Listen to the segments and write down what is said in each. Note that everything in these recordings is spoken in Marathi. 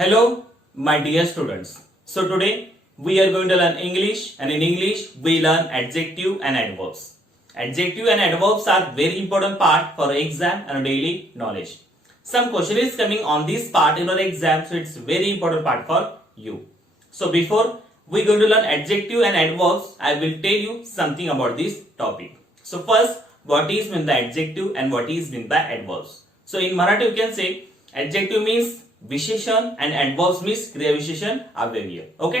Hello, my dear students. So today we are going to learn English, and in English we learn adjective and adverbs. Adjective and adverbs are very important part for exam and daily knowledge. Some question is coming on this part in our exam, so it's very important part for you. So before we going to learn adjective and adverbs, I will tell you something about this topic. So first, what is mean by adjective and what is mean by adverbs? So in Marathi you can say adjective means विशेषण and adverbs means क्रिया विशेषण अव्यय. Okay,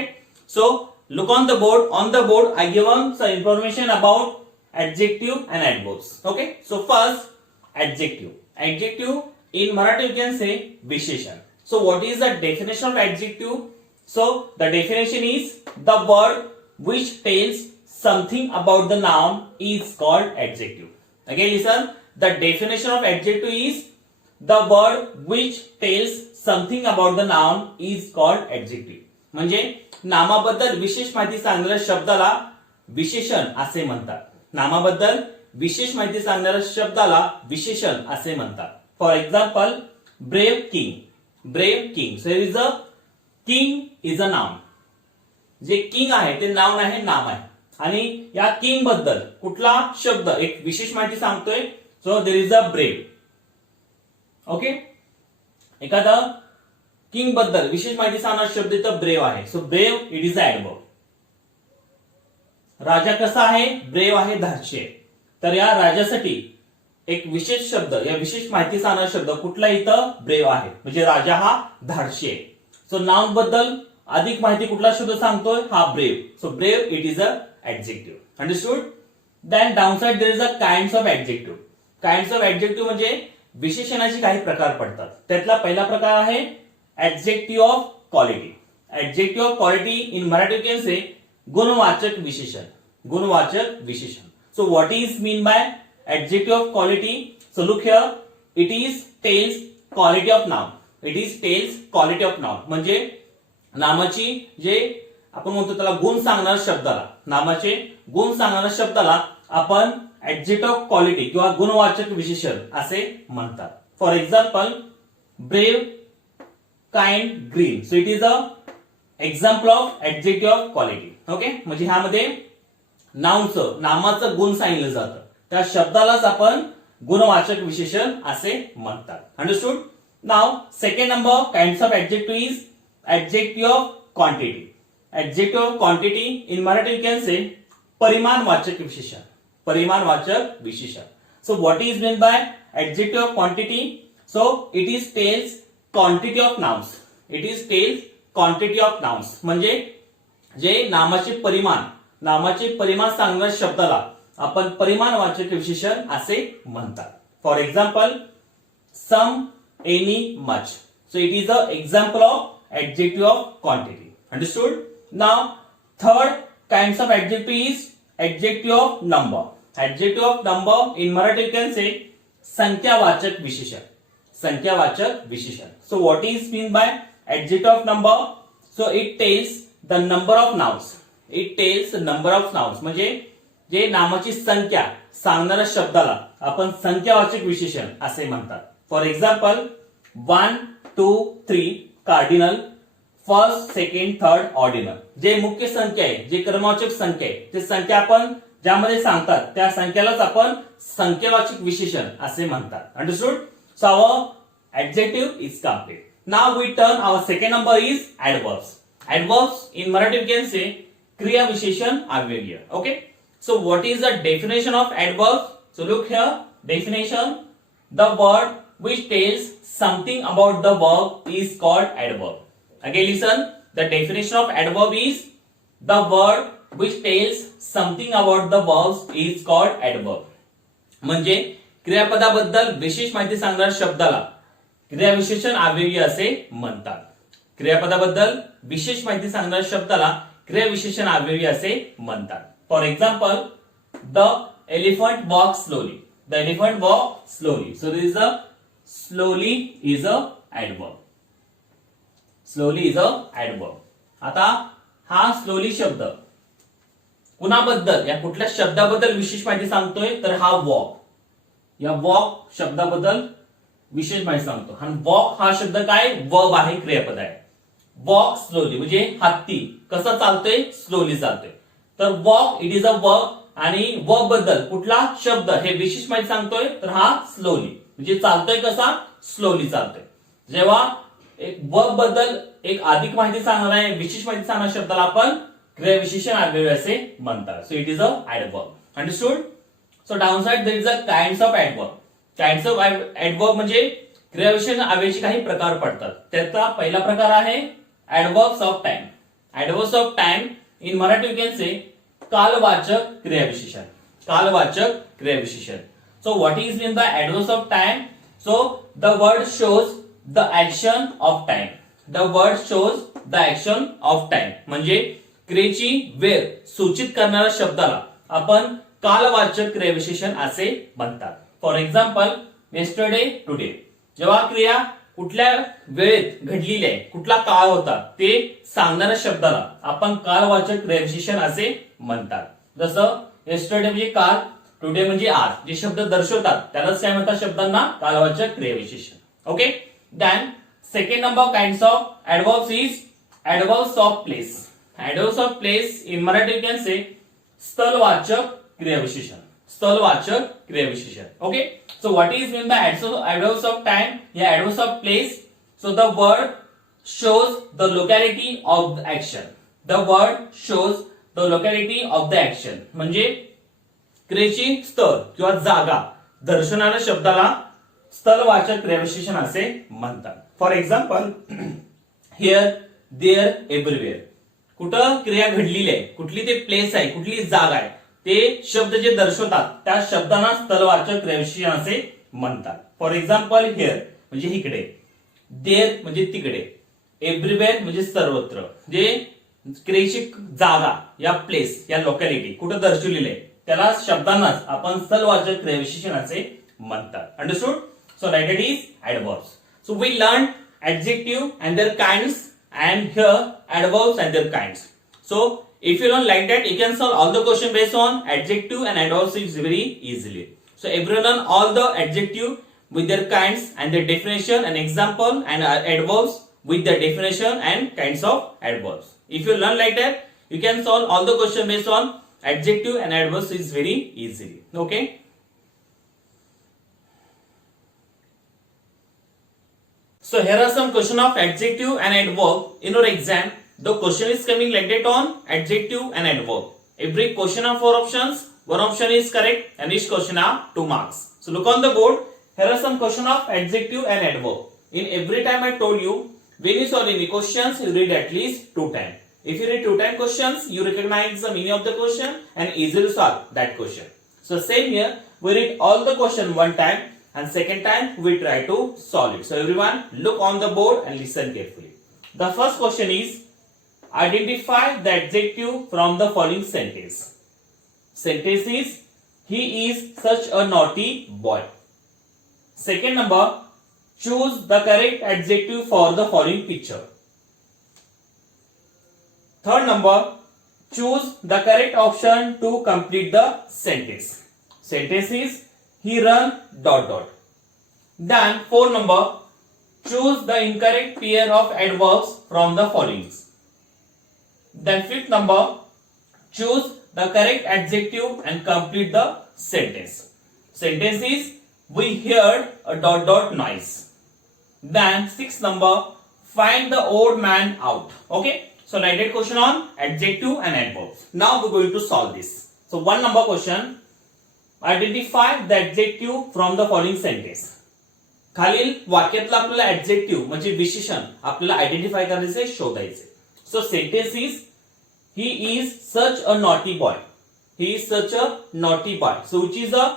so look on the board. On the board I given some information about adjective and adverbs. Okay, so first adjective. Adjective in Marathi you can say विशेषण. So what is the definition of adjective? So the definition is the word which tells something about the noun is called adjective. Again listen, the definition of adjective is the word which tells something about the noun is called adjective. म्हणजे नामाबद्दल विशेष माहिती सांगणाऱ्या शब्दाला विशेषण असे म्हणतात. नामाबद्दल विशेष माहिती सांगणाऱ्या शब्दाला विशेषण असे म्हणतात. For example brave king. Brave king. So is a king is a noun. जे किंग आहे ते नाउन आहे, नाम आहे. आणि या किंग बद्दल कुठला शब्द एक विशेष माहिती सांगतोय. So there is a brave. Okay, एखादा किंग बद्दल विशेष माहिती सांगणारा शब्द इथं ब्रेव आहे. So brave it is adverb. राजा कसा आहे? ब्रेव आहे, धाडसी आहे. तर या राजासाठी एक विशेष शब्द, या विशेष माहिती सांगणारा शब्द कुठला इथं? ब्रेव आहे. म्हणजे राजा हा धाडसी आहे. सो नाउन बद्दल अधिक माहिती कुठला शब्द सांगतोय? हा brave. So brave it is a adjective. Understood? Then downside there is a kinds of adjective. Kinds of adjective म्हणजे विशेषणाचे काही प्रकार पडतात. त्यातला पहिला प्रकार आहे adjective of quality. Adjective of quality in Marathi you can say गुणवाचक विशेषण. गुणवाचक विशेषण. So what is mean by adjective of quality? So look here, it is tells quality of noun. It is tells quality of noun. म्हणजे नामाची जे आपण म्हणतो त्याला गुण सांगणाऱ्या शब्दाला, नामाचे गुण सांगणाऱ्या शब्दाला आपण ऍडजेक्टिव्ह ऑफ क्वालिटी किंवा गुणवाचक विशेषण असे म्हणतात. For example brave, kind, green. So it is a example of adjective of quality. Okay, म्हणजे ह्यामध्ये नाउनचं, नामाचं गुण सांगितलं जातं. त्या शब्दालाच आपण गुणवाचक विशेषण असे म्हणतात. Understood? Now second number kinds of adjective is adjective of quantity. Adjective of quantity in Marathi you can say परिमाणवाचक विशेषण. परिमाणवाचक विशेषण. So what is mean by adjective of quantity? So it is tells quantity of nouns. It is tells quantity of nouns. म्हणजे जे नामाचे परिमाण सांगणाऱ्या शब्दाला आपण परिमाणवाचक विशेषण असे म्हणतात. For example some, any, much. So it is a example of adjective of quantity. Understood? Now third kinds of adjective is adjective of number. Adjective of number in Marathi you can say संख्यावाचक विशेषण. संख्यावाचक विशेषण. So what is mean by adjective of number? So it tells the number of nouns. It tells the number of nouns. म्हणजे जे नामाची संख्या सांगणाऱ्या शब्दाला आपण संख्यावाचक विशेषण असे म्हणतात. For example 1, 2, 3 cardinal, first, second, third ordinal. जे मुख्य संख्या आहे, जे क्रमवाचक संख्या आहे, ते संख्या आपण ज्यामध्ये सांगतात त्या संख्यालाच आपण संख्यावाचक विशेषण असे म्हणतात. Understood? So our adjective is complete. Now we turn our second number is adverbs. Adverbs in Marathi you can say क्रिया विशेषण अव्यय. Okay, so what is the definition of adverbs? So look here, definition, the word which tells something about the verb is called adverb. Again listen, the definition of adverb is the word which tells something about the verbs is called adverb. म्हणजे क्रियापदाबद्दल विशेष माहिती सांगणाऱ्या शब्दाला क्रियाविशेषण अव्ययी असे म्हणतात. क्रियापदाबद्दल विशेष माहिती सांगणाऱ्या शब्दाला क्रियाविशेषण अव्ययी असे म्हणतात. For example the elephant walk slowly. The elephant walk slowly. So this is a slowly is a adverb. Slowly is a adverb. आता हा स्लोली शब्द कुणाबद्दल, या कुठल्या शब्दाबद्दल विशेष माहिती सांगतोय? तर हा वॉक, या वॉक शब्दाबद्दल विशेष माहिती सांगतो. आणि वॉक हा शब्द काय? वर्ब आहे, क्रियापद आहे. वॉक स्लोली म्हणजे हत्ती कसं चालतोय, स्लोली चालतोय. तर walk it is a verb आणि वर्ब बद्दल कुठला शब्द हे विशेष माहिती सांगतोय, तर हा स्लोली म्हणजे चालतोय कसा, स्लोली चालतोय. जेव्हा एक वर्ब बद्दल एक अधिक माहिती सांगणार आहे, विशेष माहिती सांगणाऱ्या शब्दाला आपण क्रियाविशेषण अव्यय असे म्हणतात. So it is a adverb. Understood. So down side there is a kinds of adverb. Kinds of adverb म्हणजे क्रियाविशेषण अव्ययाचे काही प्रकार पडतात. त्याचा पहिला प्रकार आहे adverbs of time. Adverbs of time in Marathi you can say कालवाचक क्रियाविशेषण. कालवाचक क्रियाविशेषण. So what is mean by adverbs of time? So the word shows the action of time. The word shows the action of time म्हणजे क्रियेची वेळ सूचित करणाऱ्या शब्दाला आपण कालवाचक क्रियाविशेषण असे म्हणतात. For example yesterday, today. जेव्हा क्रिया कुठल्या वेळेत घडलेली आहे, कुठला काळ होता ते सांगणाऱ्या शब्दाला आपण कालवाचक क्रियाविशेषण असे म्हणतात. जसं येस्टरडे म्हणजे काल, टुडे म्हणजे आज. जे शब्द दर्शवतात त्यालाच काय म्हणतात, शब्दांना कालवाचक क्रियाविशेषण. Okay. Then second number kinds of adverbs is adverbs of place. Adverbs of place in Marathi you can say स्थलवाचक क्रियाविशेषण. स्थलवाचक क्रियाविशेषण. Okay. So what is meant by adverbs of time? Yeah, adverbs of place. So the word shows the locality of the action. The word shows the locality of the action. म्हणजे क्रियेची स्थळ किंवा जागा दर्शवणाऱ्या शब्दाला स्थलवाचक क्रियाविशेषण असे म्हणतात. For example here, there, everywhere. कुठं क्रिया घडलेली आहे, कुठली ते प्लेस आहे, कुठली जागा आहे, ते शब्द जे दर्शवतात त्या शब्दांना स्थलवाचक क्रियाविशेषण असे म्हणतात. फॉर एक्झाम्पल हिअर म्हणजे इकडे, देअर म्हणजे तिकडे, एव्हरीवेअर म्हणजे सर्वत्र. जे क्रियेची जागा या प्लेस या लोकॅलिटी कुठं दर्शवलेली आहे त्याला शब्दांनाच आपण स्थलवाचक क्रियाविशेषण असे म्हणतात. Understood. So right it is adverbs. So we learn adjective and their kinds, and here adverbs and their kinds. So if you learn like that, you can solve all the question based on adjective and adverbs is very easily. So everyone learn all the adjective with their kinds and their definition and example, and adverbs with their definition and kinds of adverbs. If you learn like that, you can solve all the question based on adjective and adverbs is very easily. Okay. So here are some question of adjective and adverb in your exam. The question is coming like that on adjective and adverb. Every question have 4 options. One option is correct and each question have 2 marks. So look on the board. Here are some question of adjective and adverb. In every time I told you, when you solve any questions, you read at least 2 times. If you read 2 times questions, you recognize the meaning of the question and easily solve that question. So same here, we read all the question 1 time and second time we try to solve it. So everyone look on the board and listen carefully. The first question is identify the adjective from the following sentence. Sentence is he is such a naughty boy. Second number, choose the correct adjective for the following picture. Third number, choose the correct option to complete the sentence. Sentence is he run ... Then 4 number, choose the incorrect pair of adverbs from the following. Then 5th number, choose the correct adjective and complete the sentence. Sentence is we heard a ... noise. Then 6th number, find the old man out. Okay. So write that question on adjective and adverbs. Now we're going to solve this. So 1 number question. Identify the adjective from the following sentence. खालील वाक्यातला आपल्याला adjective म्हणजे विशेषण आपल्याला आयडेंटिफाय करायचे, शोधायचे. So sentence is he is such a naughty boy. He is such a naughty boy. So which is the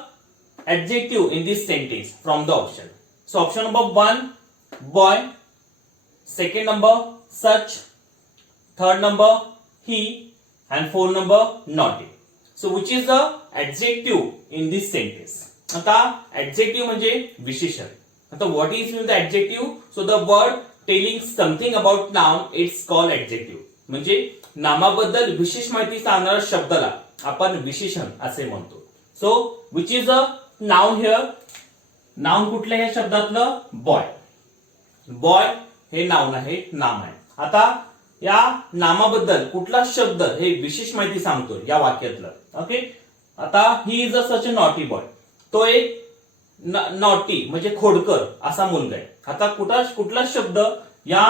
adjective in this sentence from the option? So option number 1 boy, second number such, third number he, and 4 number naughty. So which is the adjective in this sentence? आता adjective म्हणजे विशेषण. आता what is mean the adjective? So the word telling something about noun, it's called adjective. म्हणजे नामाबद्दल विशेष माहिती सांगणाऱ्या शब्दाला आपण विशेषण असे म्हणतो. So which is a noun here? Noun कुठल्या ह्या शब्दातलं? बॉय. बॉय हे नाउन आहे, नाम आहे. आता या नामाबद्दल कुठला शब्द हे विशेष माहिती सांगतोय या वाक्यातलं. ओके, आता he is a such a naughty boy. तो एक नॉटी म्हणजे खोडकर असा मुलगा आहे. आता कुठला शब्द या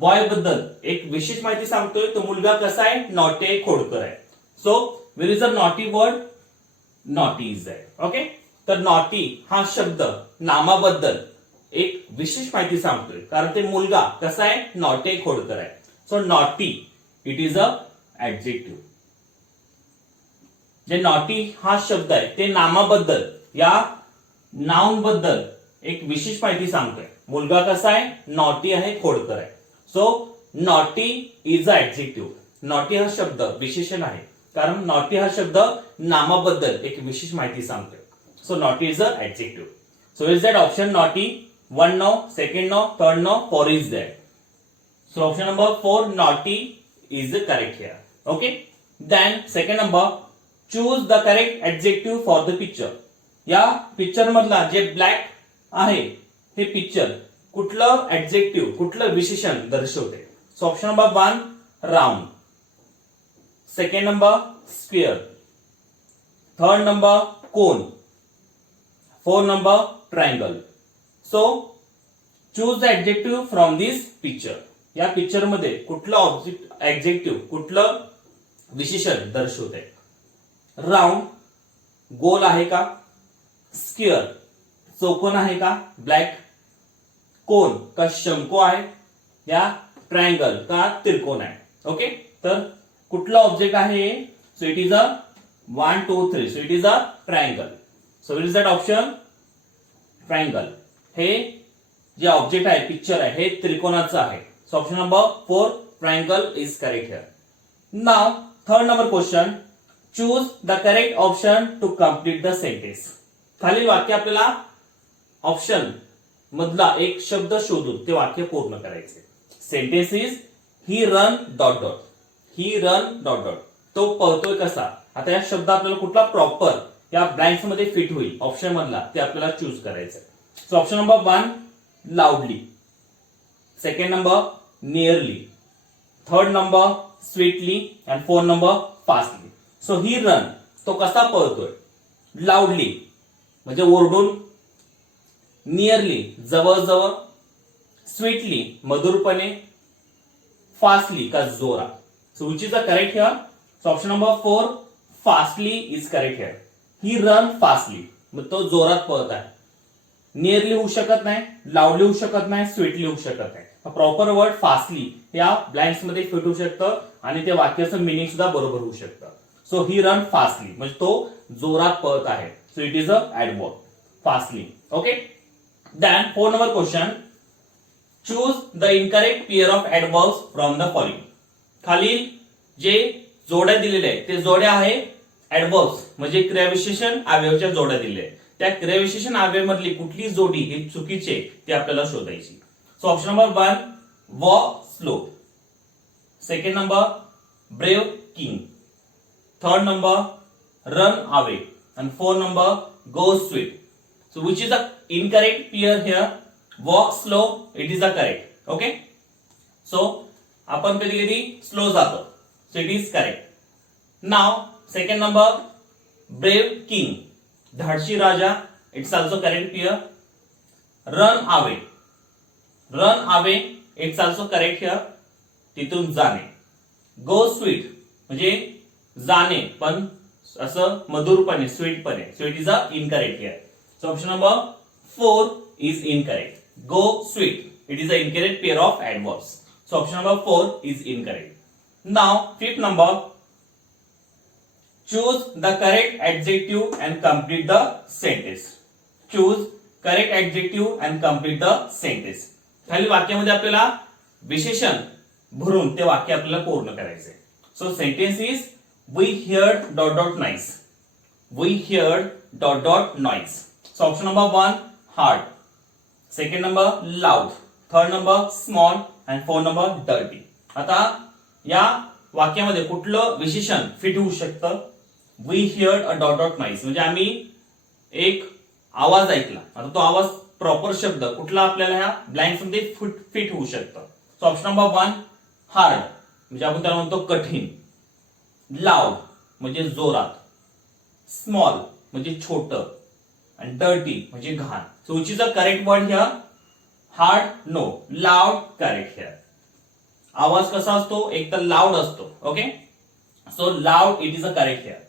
बॉय बद्दल एक विशेष माहिती सांगतोय. तो मुलगा कसा आहे, नॉटी आहे, खोडकर आहे. So where is a naughty word, naughty is that. Okay, तर नॉटी हा शब्द नामाबद्दल एक विशेष माहिती सांगतोय, कारण ते मुलगा कसा आहे, नॉटी खोडकर आहे. So naughty it is a adjective. जे नॉटी हा शब्द आहे ते नामाबद्दल या नाउन बद्दल एक विशेष माहिती सांगतोय. मुलगा कसा आहे, नॉटी आहे, खोडकर आहे. So naughty is a adjective. Naughty हा शब्द विशेषण आहे, कारण नॉटी हा शब्द नामाबद्दल एक विशेष माहिती सांगतोय. So naughty is a adjective. So is that option naughty? 1 no, 2nd no, 3rd no, 4 is there. So option number 4 naughty is correct here. Okay. Then second number, choose the correct adjective for the picture. या पिक्चर मधला जे ब्लॅक आहे हे पिक्चर कुठलं ऍडजेक्टिव्ह, कुठलं विशेषण दर्शवते? So option number 1 round, second number square, third number cone, fourth number triangle. So choose the adjective from this picture. या पिक्चर मध्ये कुठलं ऍडजेक्टिव्ह, कुठलं विशेषण दर्शवते? राउंड गोल आहे का? स्क्वेअर चौकोन आहे का ब्लॅक? कोन का शंकू आहे? या ट्रायंगल का त्रिकोण आहे? ओके, तर कुठला ऑब्जेक्ट आहे? So it is a 1 2 3. So it is a triangle. So it is that option triangle. हे जे ऑब्जेक्ट आहे, पिक्चर आहे, हे त्रिकोणाचं आहे. So option number 4 triangle is correct here. Now third number question, choose the correct option to complete the sentence. खालील वाक्य आपल्याला ऑप्शन मधला एक शब्द शोधून ते वाक्य पूर्ण करायचे. Sentence is he run dot dot. He run dot dot. तो पळतोय कसा? आता या शब्द आपल्याला कुठला प्रॉपर या ब्लँक्स मध्ये फिट होईल ऑप्शन मधला ते आपल्याला चूज करायचं. So option number 1 loudly, second number nearly, third number sweetly and fourth number fastly. So he run, तो कसा पळतोय? लाउडली म्हणजे ओरडून, नियरली जवळजवळ, स्वीटली मधुरपणे, फास्टली का जोरा. So which is the correct here? So option number 4 fastly is correct here. He run fastly, मग तो जोरात पळत आहे. नियरली होऊ शकत नाही, लाउडली होऊ शकत नाही, स्वीटली होऊ शकत नाही. प्रॉपर वर्ड फास्टली या ब्लँक्स मध्ये फिट होऊ शकतं आणि ते वाक्याचं मिनिंग सुद्धा बरोबर होऊ शकतं. सो ही रन फास्टली म्हणजे तो जोरात पळत आहे. So it is a adverb fastly. Okay, then fourth number question, choose the incorrect pair of adverbs from the following. खालील जे जोड्या दिलेल्या आहेत ते जोड्या आहे ऍडवर्ब्स म्हणजे क्रियाविशेषण अवयवच्या जोड्या दिलेल्या आहेत. त्या क्रियाविशेषण अवयव मधली कुठली जोडी ही चुकीचे ते आपल्याला शोधायची. So option number 1 walk slow, second number brave king, third number run away and fourth number go sweet. So which is the incorrect pair here? Walk slow, it is the correct. Okay, so आपण कधी कधी स्लो जातो. So it is correct. Now second number brave king, धाडसी राजा, it's also correct pair. Run away, run away, it's also correct here. तिथून जाणे. Go sweet म्हणजे जाणे पण असं मधुरपणे, स्वीटपणे. So it is a incorrect here. So option number 4 is incorrect. Go sweet, it is a incorrect pair of adverbs. So option number 4 is incorrect. Now fifth number, choose the correct adjective and complete the sentence. Choose correct adjective and complete the sentence. खालील वाक्यामध्ये आपल्याला विशेषण भरून ते वाक्य आपल्याला पूर्ण करायचे. So sentence is we heard dot dot noise. We heard dot dot noise. So option number 1 hard, second number loud, third number small and fourth number dirty. आता या वाक्यामध्ये कुठलं विशेषण फिट होऊ शकतं? We heard a dot dot noise म्हणजे आम्ही एक आवाज ऐकला. आता तो आवाज प्रॉपर शब्द कुठला आपल्याला ह्या ब्लँक्स मध्ये फिट होऊ शकतं. सो ऑप्शन नंबर 1 हार्ड म्हणजे आपण त्याला म्हणतो कठीण, लाऊड म्हणजे जोरात, स्मॉल म्हणजे छोट, आणि डर्टी म्हणजे घाण. So which is a correct word here? Hard? No, loud correct here. आवाज कसा असतो? एक तर लाऊड असतो. Okay, so loud it is a correct here.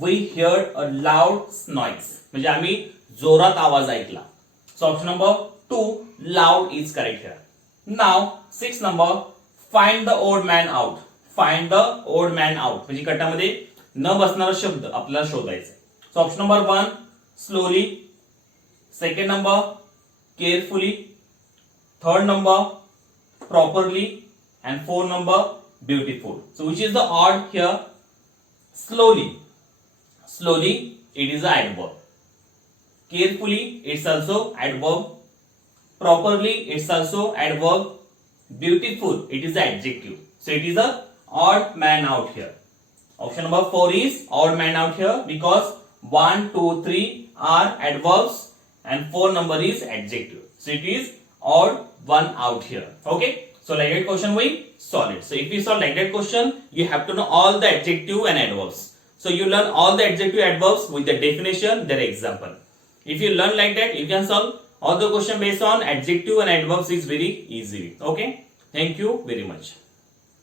We hear a loud noise म्हणजे आम्ही जोरात आवाज ऐकला. So option number 2 loud is correct here. Now 6 number, find the old man out. Find the old man out म्हणजे गटामध्ये न बसणारा शब्द आपल्याला शोधायचा. So option number 1 slowly, second number carefully, third number properly, and fourth number beautiful. So which is the odd here? Slowly. Slowly it is a adverb. Carefully it's also adverb. Properly it's also adverb. Beautiful it is adjective. So it is a odd man out here. Option number 4 is odd man out here because 1, 2, 3 are adverbs and 4 number is adjective. So it is odd one out here. Okay, so like that question we solve it. So if we solve like that question, you have to know all the adjective and adverbs. So you learn all the adjective adverbs with the definition, their example. If you learn like that, you can solve all the question based on adjective and adverbs is very easy. Okay, thank you very much.